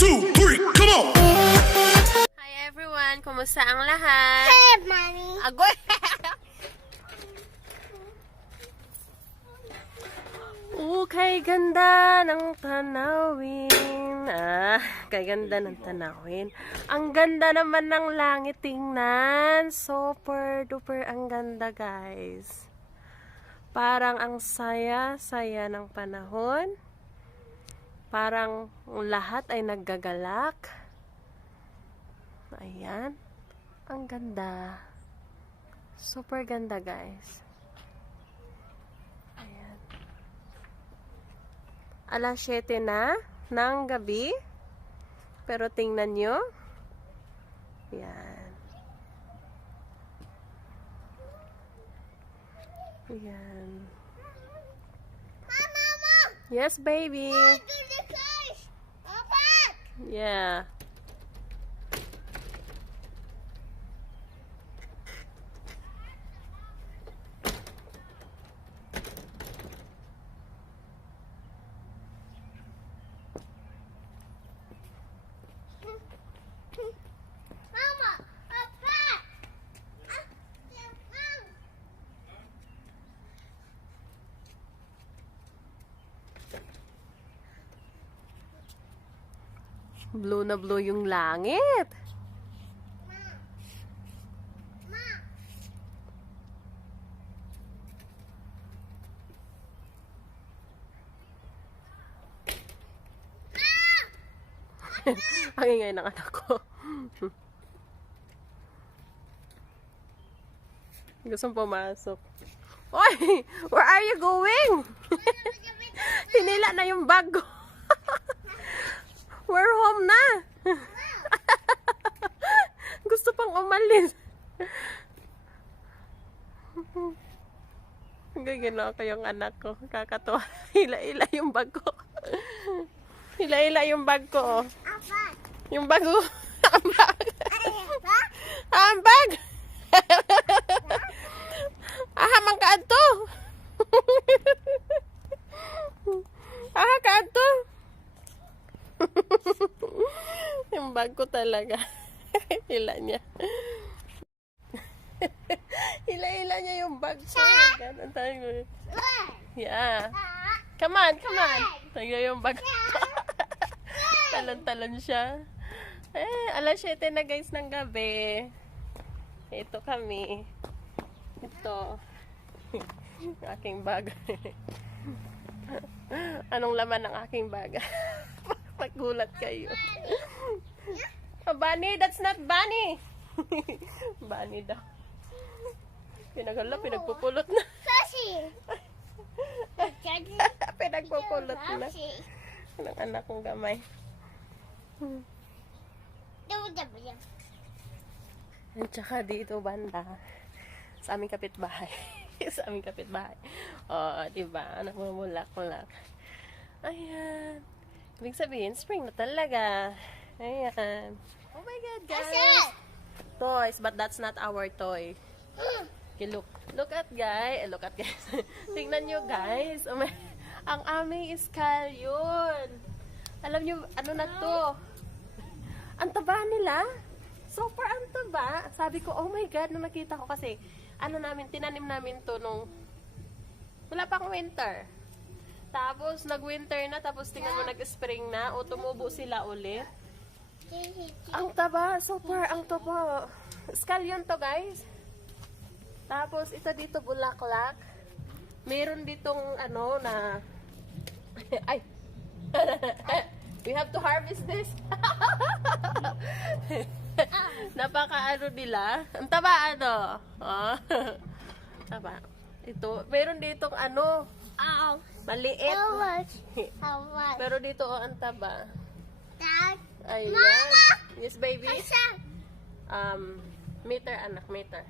2, 3, come on! Hi everyone! Kumusta ang lahat? Hey, Mommy. Agoy! Kay ganda ng tanawin. Kay ganda ng tanawin. Ang ganda naman ng langit tingnan. Super duper ang ganda, guys. Parang ang saya-saya ng panahon. Parang lahat ay naggagalak. Ayan. Ang ganda. Super ganda, guys. Ayan. Alas 7 na ng gabi. Pero tingnan nyo. Ayan. Ayan. Mama! Yes, baby. Go to the cage. Papa! Yeah. Mama! Papa! Blue na blue yung langit. Ang ingay ng anak ko. Gustong pumasok. Oy! Where are you going? Hinila na yung bag ko. We're home na. Gusto pang umalis. Gagano ako yung anak ko. Kakatuwa. Hila-hila yung bag ko. Hila-hila yung bag ko. Papa! Yung bag ko. Ang bag. Ang bag. Ahamang kaadto. Kaadto. Yung bag ko talaga. Hila niya. Hila-hila niya yung bag ko. Ganun tayo. Yeah. Come on, come on. Tayo yung bag ko. Talon-talon siya. Alas 7 na guys ng gabi. Ito kami. Ito. Aking bag. Anong laman ng aking bag? Paggulat kayo. Bunny, that's not bunny. Bunny daw. Pinagpupulot na. Sashi! Pinagpupulot na. Anong anak kong gamay. At saka dito banda. Sa aming kapitbahay. Sa aming kapitbahay. Diba? Nagmumulak-mulak. Ayan. Ibig sabihin, spring na talaga. Ayan. Oh my God, guys. Toys, but that's not our toy. Okay, look. Look at guys. Look at guys. Tingnan nyo, guys. Oh my, ang aming scallion. Alam nyo, ano na to? Ang taba nila. Super ang taba. Sabi ko, oh my God, nung nakita ko kasi, tinanim namin to nung wala pang winter. Tapos, nag-winter na, tapos tingnan mo, nag-spring na, o tumubo sila ulit. Ang taba, super, ang taba. Scallion to, guys. Tapos, ito dito, bulaklak. Meron ditong, na, ay, we have to harvest this. Napaka, nila. Ang taba, oh. Taba. Ito, meron ditong, maliit. How much? Pero dito, ang taba. Dad? Ayan. Mama! Yes, baby. Kasha! Meter, anak, meter.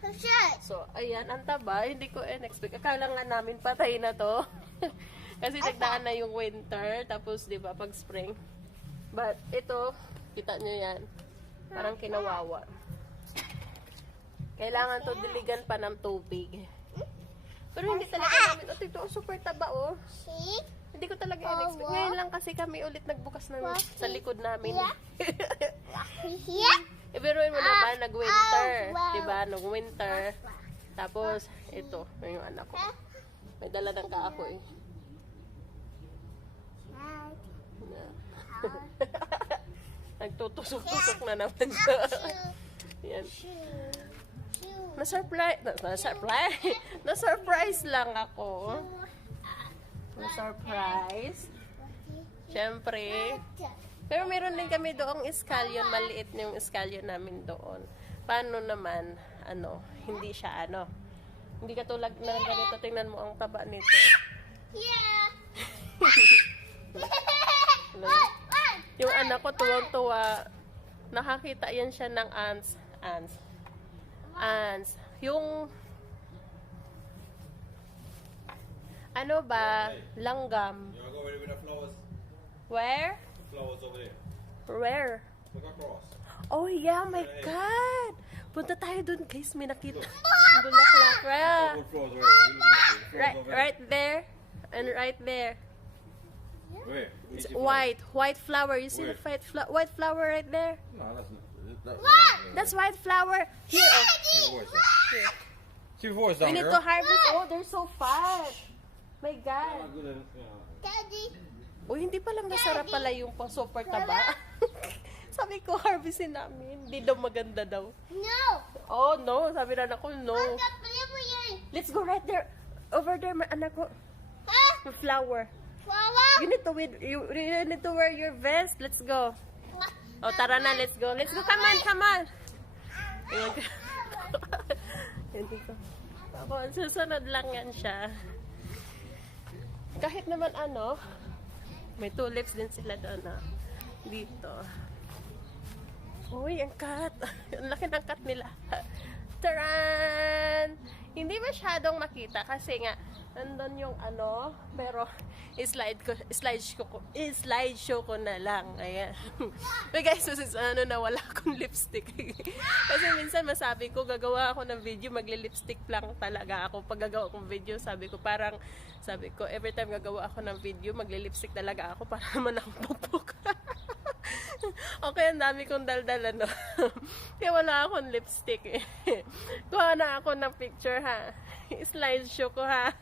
Kasha! So, ayan, ang taba. Hindi ko in-expect. Akala nga namin patay na to. Kasi nagdaan na yung winter. Tapos, di ba, pag spring. But, ito, kita nyo yan. Parang kinawawa. Kailangan to diligan pa ng tubig. Pero hindi talaga namin. Ito, super taba, oh. See? Hindi hindi ko talaga in-expect. Ngayon lang kasi kami ulit nagbukas ng sa likod namin. Here? Ibiruin mo naman, nag-winter. Diba? Nag-winter. Tapos, ito, yung anak ko. May dala ng kaakoy. Nagtutusok-tusok na naman siya. Yan. Na-surprise lang ako. Na-surprise. Siyempre. Pero meron din kami doong scallion. Maliit na yung scallion namin doon. Paano naman, hindi siya hindi katulad na ganito. Tingnan mo ang taba nito. Yeah. Yung anak ko tuwang-tuwa. Nakakita yan siya ng ants. Yung langgam. You wanna go where the flowers? Where? The flowers over there. Where? Look across. Oh yeah, my God! Punta tayo dun, guys. May nakita. Yung bulaklak. What flowers over there? You looking at the flowers over Right there. And right there. there? Where? It's Which flowers? white flower. You see the Where? white flower right there? No, that's not. That's white flower. Here. Oh. See before it's Here. See before it's We down need here. to harvest. Oh, they're so fat. My God. Not good at, Daddy. Oh, hindi pa lang masarap pala yung pang super taba. Sabi ko, harvestin namin. Hindi daw maganda daw. No. Oh, no. Sabi na ako, no. Huh? Let's go right there. Over there, anak ko. Yung flower. Flower? You need to wear your vest. Let's go. Oh, tara na, let's go. Let's go. Come on. Ayan. Yan dito. Ako, susunod lang yan siya. Kahit naman may tulips din sila doon dito. Uy, ang cat. Ang laki ng cat nila. Taran! Hindi masyadong makita kasi nga nandun yung pero slideshow ko na lang. Ayan. But guys, wala akong lipstick. Kasi minsan masabi ko, gagawa ako ng video, magli-lipstick lang talaga ako. Pag gagawa akong video, sabi ko, every time gagawa ako ng video, magli-lipstick talaga ako para naman ako pupuk. Okay, ang dami kong daldal, Kaya wala akong lipstick eh. Kuha na ako ng picture, ha. Slideshow ko, ha.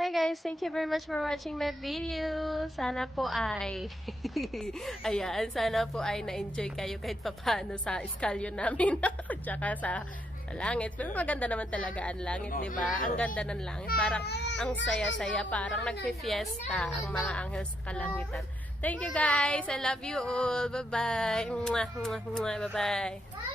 Hi guys, thank you very much for watching my video. Sana po ay ayan, sana po ay na-enjoy kayo kahit papaano sa eskalyo namin tsaka sa langit. Pero maganda naman talaga ang langit, di ba? Ang ganda ng langit. Parang ang saya-saya, parang nagfi-fiesta ang mga anghel sa kalangitan. Thank you guys. I love you all. Bye-bye. Bye-bye.